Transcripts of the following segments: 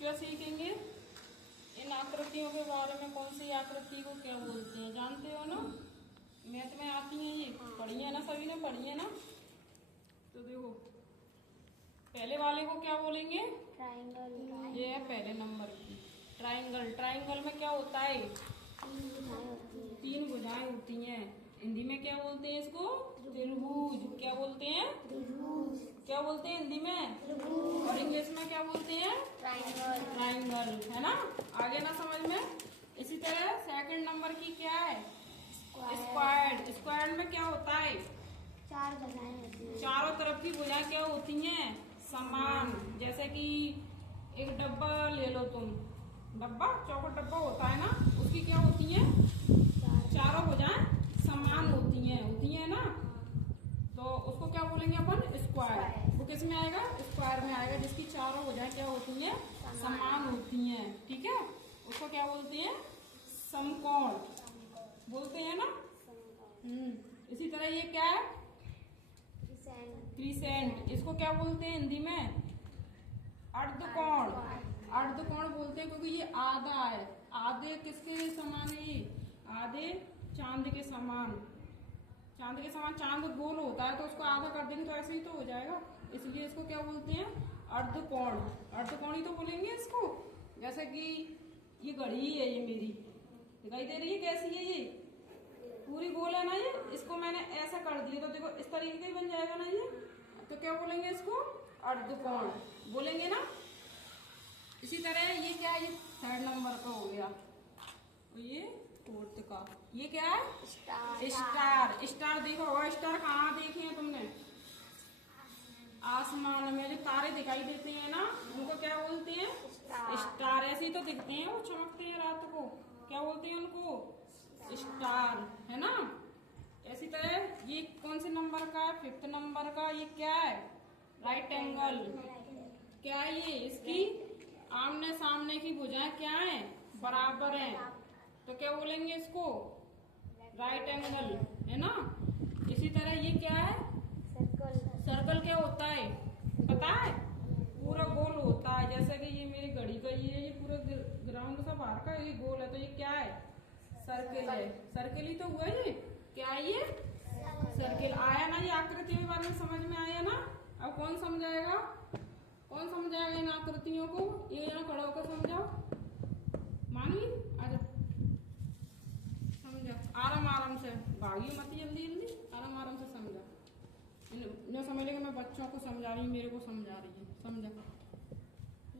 क्या सीखेंगे? इन आकृतियों के बारे में, कौन सी आकृति को क्या बोलते हैं जानते हो ना? मैथ में आती है ये, पढ़ी है ना, सभी ने पढ़ी है ना? तो देखो पहले वाले को क्या बोलेंगे? ट्राइंगल। ये है पहले नंबर की ट्राइंगल। ट्राइंगल में क्या होता है? तीन भुजाएं होती हैं। हिंदी में क्या बोलते हैं इसको? त्रिभुज। क्या बोलते हैं? त्रिभुज। क्या बोलते हैं हिंदी में? त्रिभुज। और इंग्लिश में क्या बोलते हैं? ट्राइंगल। ट्राइंगल। है ना? आगे ना समझ में? इसी तरह सेकंड नंबर की क्या है? स्क्वायर्ड। स्क्वायर्ड में क्या होता है? चार भुजाएं होती हैं। चारों तरफ की भुजाएं क्या होती हैं? समान। जैसे कि एक डब्बा ले लो तुम, डब्बा चौकोर डब्बा होता है ना, उसकी क्या होती है? चारों भुजाएं समान होती हैं ना? तो उसको क्या बोलेंगे अपन? स्क्वायर। वो किस में आएगा? स्क्वायर में आएगा, जिसकी चारों भुजाएं क्या होती हैं? समान होती हैं। ठीक है, उसको क्या बोलते हैं? समकोण बोलते हैं ना? इसी तरह ये क्या है? क्रिसेंट। इसको क्या बोलते हैं हिंदी में? अर्धकोण। अर्धकोण बोलते हैं क्योंकि ये आधा है। आधे किसके समान है ये? आधे चांद के समान। चांद के समान चांद गोल होता है, तो उसको आधा कर देंगे तो ऐसे ही तो हो जाएगा। इसलिए इसको क्या बोलते हैं? अर्धकोण। अर्धकोण ही तो बोलेंगे इसको। जैसे कि ये घड़ी है, ये मेरी दिखाई दे रही है, कैसी है ये? पूरी गोल है ना ये। इसको मैंने ऐसा कर दिया तो देखो इस तरीके के बन जाएगा ना ये। तो क्या बोलेंगे इसको? अर्धकोण बोलेंगे ना? इसी तरह ये क्या है? ये थर्ड नंबर का हो गया, और ये फोर्थ का। ये क्या है? स्टार। स्टार देखो होगा। स्टार कहाँ देखे हैं तुमने? आसमान में जो तारे दिखाई देते हैं ना, उनको क्या बोलते हैं? स्टार। ऐसे ही तो दिखते हैं, वो चमकते हैं रात को। क्या बोलते हैं उनको? स्टार। है ना? इसी तरह ये कौन से नंबर का है? फिफ्थ नंबर का। ये क्या है? Right angle. क्या है ये? इसकी आमने सामने की भुजाएं क्या है? बराबर हैं, तो क्या बोलेंगे इसको? Right angle. है ना? इसी तरह ये क्या है? सर्कल। सर्कल क्या होता है पता है? पूरा गोल होता है। जैसे कि ये मेरी घड़ी का ये पूरा ग्राउंड सा बाहर का ये गोल है, तो ये क्या है? सर्किल है। सर्किल ही तो हुआ ये। क्या है ये? सर्किल। आया ना? ये आकृतियों के बारे में समझ में आया ना? अब कौन समझाएगा? कौन समझाएगा इन आकृतियों को? ये यहाँ खड़ा होकर समझाओ। मानवी आजा, समझा। आराम आराम से, भागी मत जल्दी जल्दी, आराम आराम से समझा। जो समझ लेगा, मैं बच्चों को समझा रही हूँ, मेरे को समझा रही है। समझा?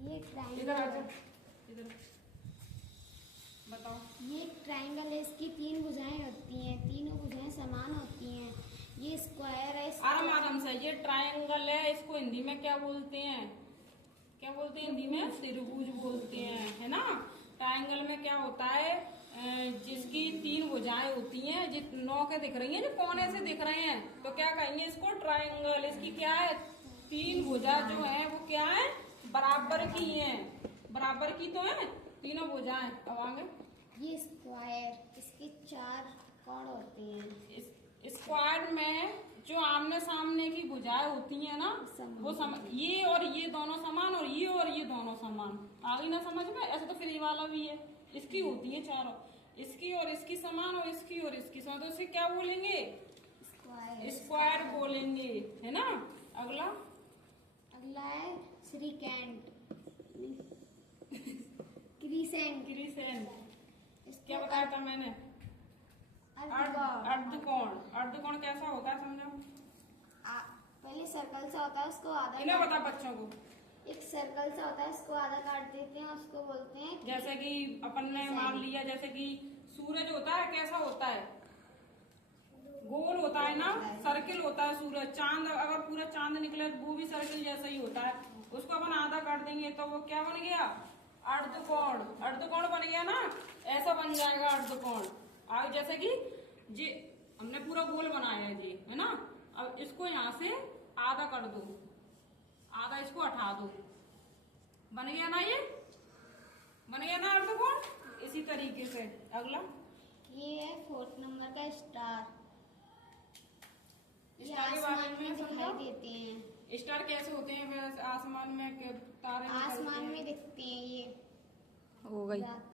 ये इधर ट्राइंगल आजा, है। इधर बताओ। ये ट्राइंगल है, इसकी तीन भुजाएं होती हैं, तीनों भुजाएं समान होती हैं। ये स्क्वायर है। आराम आराम से। ये ट्रायंगल है, इसको हिंदी में क्या बोलते हैं? क्या बोलते हैं हिंदी में? त्रिभुज बोलते हैं। है ना? ट्रायंगल में क्या होता है? जिसकी तीन भुजाएं होती हैं, जित नौ के दिख रही हैं, जो कोने से दिख रहे हैं, तो क्या कहेंगे इसको? ट्रायंगल। इसकी क्या है? तीन भुजा जो है वो क्या है? बराबर की हैं। बराबर की तो है तीनों भुजाएं। अब आगे ये स्क्वायर, इसके चार कोण होते हैं। स्क्वायर में जो आमने सामने की भुजाएं होती हैं ना, वो ये और ये दोनों समान, और ये दोनों समान। आ गई ना समझ में? ऐसा तो फिर ये वाला भी है, इसकी होती है चारों, इसकी और इसकी समान, और इसकी और इसकी समान। तो इसे क्या बोलेंगे? स्क्वायर बोलेंगे। है ना? अगला अगला है श्रीकेंट। क्रीसेंट। क्रिसेंट। क्या बताया था मैंने? अर्धकोण। अर्धकोण। अर्धकोण कैसा होता है समझो? पहले सर्कल सा होता है, उसको आधा इन्हें बता बच्चों को। एक सर्कल सा होता है, उसको आधा काट देते हैं, उसको बोलते हैं। जैसे कि अपन ने मान लिया, जैसे कि सूरज होता है, कैसा होता है? गोल होता है ना? सर्किल होता है सूरज। चांद, अगर पूरा चांद निकले वो भी सर्किल जैसा ही होता है। उसको अपन आधा काट देंगे तो वो क्या बन गया? अर्धकोण। अर्धकोण बन गया ना? ऐसा बन जाएगा अर्धकोण। आगे जैसे कि जी हमने पूरा गोल बनाया है जी, है ना? अब इसको यहाँ से आधा कर दो, आधा इसको हटा दो, बन गया ना? ये बन गया ना अर्धकोण? इसी तरीके से अगला ये है फोर्थ नंबर का स्टार। ये स्टार के बारे आसमान में में दिखाई समझो। देते हैं। स्टार कैसे होते हैं? आसमान में तारे आसमान में दिखते हैं, ये गई।